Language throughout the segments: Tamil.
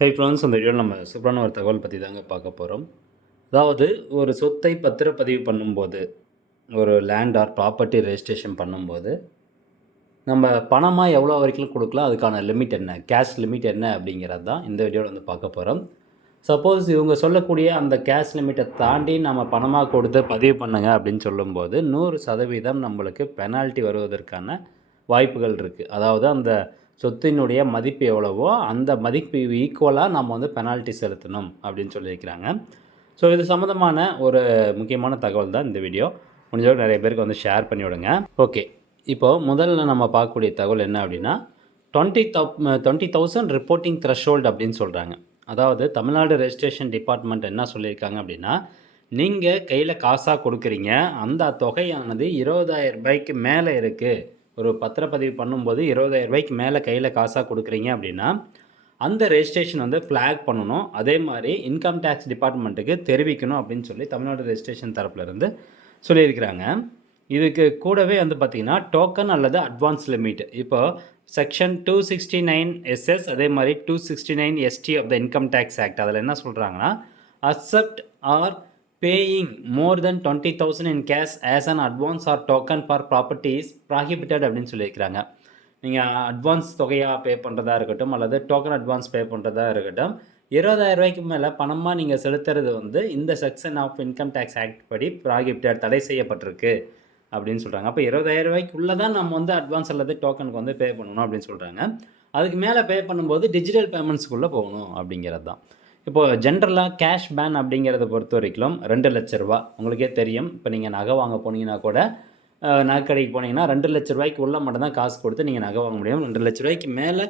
ஹை ஃப்ரெண்ட்ஸ், இந்த வீடியோவில் நம்ம சூப்பரான ஒரு தகவல் பற்றி தாங்க பார்க்க போகிறோம். அதாவது ஒரு சொத்தை பத்திரப்பதிவு பண்ணும்போது, ஒரு லேண்ட் ஆர் ப்ராப்பர்ட்டி ரெஜிஸ்ட்ரேஷன் பண்ணும்போது, நம்ம பணமாக எவ்வளோ வரைக்கும் கொடுக்கலாம், அதுக்கான லிமிட் என்ன, கேஷ் லிமிட் என்ன அப்படிங்கிறது தான் இந்த வீடியோவில் வந்து பார்க்க போகிறோம். சப்போஸ் இவங்க சொல்லக்கூடிய அந்த கேஷ் லிமிட்டை தாண்டி நம்ம பணமாக கொடுத்து பதிவு பண்ணுங்க அப்படின்னு சொல்லும்போது 100% நம்மளுக்கு பெனால்ட்டி வருவதற்கான வாய்ப்புகள் இருக்குது. அதாவது அந்த சொத்தினுடைய மதிப்பு எவ்வளவோ அந்த மதிப்பு ஈக்குவலாக நம்ம வந்து பெனால்ட்டி செலுத்தணும் அப்படின்னு சொல்லியிருக்கிறாங்க. ஸோ இது சம்மந்தமான ஒரு முக்கியமான தகவல் தான் இந்த வீடியோ. முடிஞ்சளவுக்கு நிறைய பேருக்கு வந்து ஷேர் பண்ணி விடுங்க. ஓகே, இப்போது முதல்ல நம்ம பார்க்கக்கூடிய தகவல் என்ன அப்படின்னா 20,000 ரிப்போர்ட்டிங் த்ரெஷோல்டு அப்படின்னு சொல்கிறாங்க. அதாவது தமிழ்நாடு ரெஜிஸ்ட்ரேஷன் டிபார்ட்மெண்ட் என்ன சொல்லியிருக்காங்க அப்படின்னா, நீங்கள் கையில் காசாக கொடுக்குறீங்க, அந்த தொகையானது 20,000 ரூபாய்க்கு மேலே இருக்குது, ஒரு பத்திரப்பதிவு பண்ணும்போது 20,000 ரூபாய்க்கு மேலே கையில் காசாக கொடுக்குறீங்க அப்படின்னா அந்த ரெஜிஸ்ட்ரேஷன் வந்து ஃப்ளாக் பண்ணணும். அதே மாதிரி இன்கம் டேக்ஸ் டிபார்ட்மெண்ட்டுக்கு தெரிவிக்கணும் அப்படின்னு சொல்லி தமிழ்நாடு ரெஜிஸ்ட்ரேஷன் தரப்புலேருந்து சொல்லியிருக்கிறாங்க. இதுக்கு கூடவே வந்து பார்த்திங்கன்னா டோக்கன் அல்லது அட்வான்ஸ் லிமிட், இப்போ செக்ஷன் 269 SS அதே மாதிரி 269 ST of the income tax act அதில் என்ன சொல்கிறாங்கன்னா, accept or paying more then 20,000 in cash as an advance or token for properties prohibited அப்படின்னு சொல்லியிருக்கிறாங்க. நீங்கள் அட்வான்ஸ் தொகையாக பே பண்ணுறதா இருக்கட்டும் அல்லது டோக்கன் அட்வான்ஸ் பே பண்ணுறதா இருக்கட்டும், 20,000 ரூபாய்க்கு மேலே பணமாக நீங்கள் செலுத்துறது வந்து இந்த section of income tax act படி ப்ராஹிபிட்டட், தடை செய்யப்பட்டிருக்கு அப்படின்னு சொல்கிறாங்க. அப்போ 20,000 ரூபாய்க்குள்ளே தான் நம்ம வந்து அட்வான்ஸ் அல்லது டோக்கனுக்கு வந்து பே பண்ணணும் அப்படின்னு சொல்கிறாங்க. அதுக்கு மேலே பே பண்ணும்போது டிஜிட்டல் பேமெண்ட்ஸ்க்குள்ளே போகணும் அப்படிங்கிறது தான். இப்போது ஜென்ரலாக கேஷ் பேன் அப்படிங்கிறத பொறுத்த வரைக்கும் 2 லட்ச ரூபா உங்களுக்கே தெரியும். இப்போ நீங்கள் நகை வாங்க போனீங்கன்னா கூட நகைக்கடைக்கு போனீங்கன்னா 2 லட்ச ரூபாய்க்கு உள்ள மட்டும் தான் காசு கொடுத்து நீங்கள் நகை வாங்க முடியும். 2 லட்ச ரூபாய்க்கு மேலே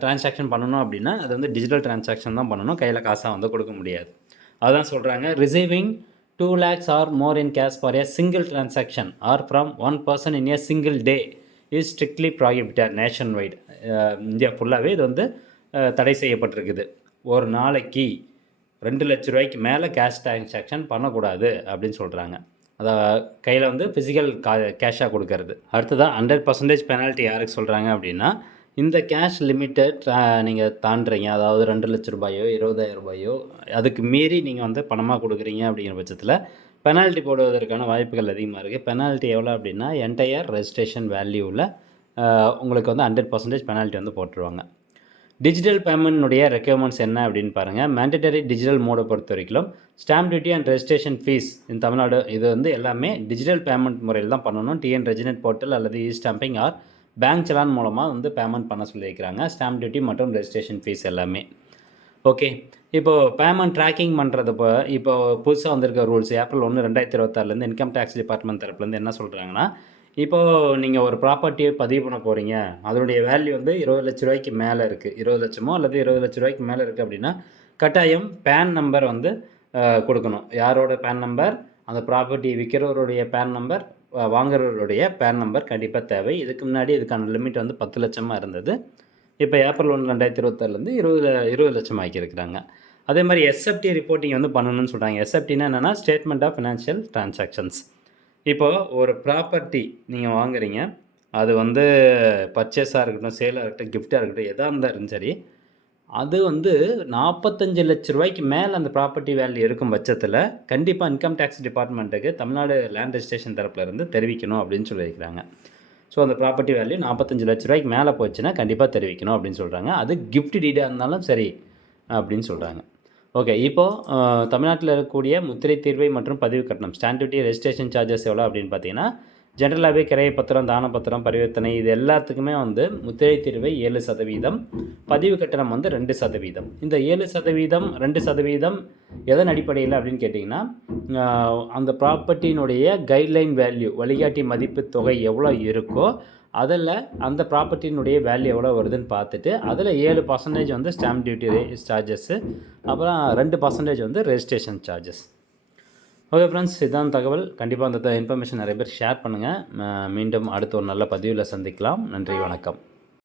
டிரான்சாக்ஷன் பண்ணணும் அப்படின்னா அது வந்து டிஜிட்டல் டிரான்சாக்ஷன் தான் பண்ணணும், கையில் காசாக வந்து கொடுக்க முடியாது. அதுதான் சொல்கிறாங்க, receiving 2 lakhs or more in cash for a single transaction or from one person in a single day is strictly prohibited nationwide. India ஃபுல்லாகவே இது வந்து தடை செய்யப்பட்டிருக்குது. ஒரு நாளைக்கு 2 லட்ச ரூபாய்க்கு மேலே கேஷ் டிரான்சாக்ஷன் பண்ணக்கூடாது அப்படின்னு சொல்கிறாங்க. அதை கையில் வந்து ஃபிசிக்கல் கேஷாக கொடுக்கறது. அடுத்ததாக 100% பெனால்ட்டி யாருக்கு சொல்கிறாங்க அப்படின்னா, இந்த கேஷ் லிமிட்டை நீங்கள் தாண்டுறீங்க, அதாவது 2 லட்ச ரூபாயோ 20,000 ரூபாயோ அதுக்கு மீறி நீங்கள் வந்து பணமாக கொடுக்குறீங்க அப்படிங்கிற பட்சத்தில் பெனால்ட்டி போடுவதற்கான வாய்ப்புகள் அதிகமாக இருக்குது. பெனால்ட்டி எவ்வளோ அப்படின்னா என்டையர் ரெஜிஸ்ட்ரேஷன் வேல்யூவில் உங்களுக்கு வந்து 100% பெனால்ட்டி வந்து போட்டுருவாங்க. டிஜிட்டல் பேமெண்ட்னுடைய ரெக்யர்மெண்ட்ஸ் என்ன அப்படின்னு பாருங்கள். மேண்டட்டரி டிஜிட்டல் மோடை பொறுத்த வரைக்கும் stamp duty and registration fees இந்த தமிழ்நாடு இது வந்து எல்லாமே டிஜிட்டல் பேமெண்ட் முறையில் தான் பண்ணணும். டிஎன் ரெஜினெட் போர்ட்டல் அல்லது e stamping or bank challan மூலமாக வந்து பேமெண்ட் பண்ண சொல்லியிருக்கிறாங்க. ஸ்டாம்ப் டியூட்டி மற்றும் ரெஜிஸ்ட்ரேஷன் ஃபீஸ் எல்லாமே. ஓகே, இப்போது பேமெண்ட் ட்ராக்கிங் பண்ணுறது இப்போ புதுசாக வந்திருக்க rules April 1, 2026 income tax department தரப்புலேருந்து என்ன சொல்கிறாங்கன்னா, இப்போது நீங்கள் ஒரு ப்ராப்பர்ட்டியை பதிவு பண்ண போகிறீங்க, அதனுடைய வேல்யூ வந்து 20 லட்ச ரூபாய்க்கு மேலே இருக்குது, 20 லட்சமோ அல்லது 20 லட்ச ரூபாய்க்கு மேலே இருக்குது அப்படின்னா கட்டாயம் பேன் நம்பர் வந்து கொடுக்கணும். யாரோட பேன் நம்பர்? அந்த ப்ராப்பர்ட்டி விற்கிறவருடைய பேன் நம்பர், வாங்குறவருடைய பேன் நம்பர் கண்டிப்பாக தேவை. இதுக்கு முன்னாடி இதுக்கான லிமிட் வந்து 10 லட்சமாக இருந்தது. இப்போ ஏப்ரல் 1, 2026 20 லட்சம் ஆக்கியிருக்கிறாங்க. அதே மாதிரி எஸ்எஃப்டி ரிப்போர்ட்டிங் வந்து பண்ணணும்னு சொல்கிறாங்க. எஸ்எஃப்டினா என்னென்னா ஸ்டேட்மெண்ட் ஆஃப் ஃபினான்ஷியல் டிரான்சாக்ஷன்ஸ். இப்போது ஒரு ப்ராப்பர்ட்டி நீங்கள் வாங்குறீங்க, அது வந்து பர்ச்சேஸாக இருக்கட்டும், சேலாக இருக்கட்டும், கிஃப்டாக இருக்கட்டும், எதாக இருந்தாலும் சரி, அது வந்து 45 லட்ச ரூபாய்க்கு மேலே அந்த ப்ராப்பர்ட்டி வேல்யூ இருக்கும் பட்சத்தில் கண்டிப்பாக இன்கம் டேக்ஸ் டிபார்ட்மெண்ட்டுக்கு தமிழ்நாடு லேண்ட் ரெஜிஸ்ட்ரேஷன் தரப்புலேருந்து தெரிவிக்கணும் அப்படின்னு சொல்லியிருக்கிறாங்க. ஸோ அந்த ப்ராப்பர்ட்டி வேல்யூ 45 லட்ச ரூபாய்க்கு மேலே போச்சுன்னா கண்டிப்பாக தெரிவிக்கணும் அப்படின்னு சொல்கிறாங்க. அது கிஃப்ட் டீடாக இருந்தாலும் சரி அப்படின்னு சொல்கிறாங்க. ஓகே, இப்போது தமிழ்நாட்டில் இருக்கக்கூடிய முத்திரை தீர்வை மற்றும் பதிவு கட்டணம் ஸ்டாம்ப் டியூட்டி ரெஜிஸ்ட்ரேஷன் சார்ஜஸ் எவ்வளோ அப்படின்னு பார்த்தீங்கன்னா, ஜென்ரலாகவே கிரைய பத்திரம், தான பத்திரம், பரிவர்த்தனை இது எல்லாத்துக்குமே வந்து முத்திரை தீர்வை 7%, பதிவு கட்டணம் வந்து 2%. இந்த 7%, 2% எதன் அடிப்படையில் அப்படின்னு கேட்டிங்கன்னா, அந்த ப்ராப்பர்ட்டியினுடைய கைட்லைன் வேல்யூ, வழிகாட்டி மதிப்பு தொகை எவ்வளோ இருக்கோ அதில் அந்த ப்ராப்பர்ட்டியினுடைய வேல்யூ எவ்வளோ வருதுன்னு பார்த்துட்டு அதில் 7% வந்து ஸ்டாம்ப் டியூட்டி சார்ஜஸ்ஸு, அப்புறம் 2% வந்து ரெஜிஸ்ட்ரேஷன் சார்ஜஸ். ஓகே ஃப்ரெண்ட்ஸ், இதுதான் தகவல். கண்டிப்பாக அந்த இன்ஃபர்மேஷன் நிறைய பேர் ஷேர் பண்ணுங்கள். மீண்டும் அடுத்த ஒரு நல்ல பதிவில் சந்திக்கலாம். நன்றி, வணக்கம்.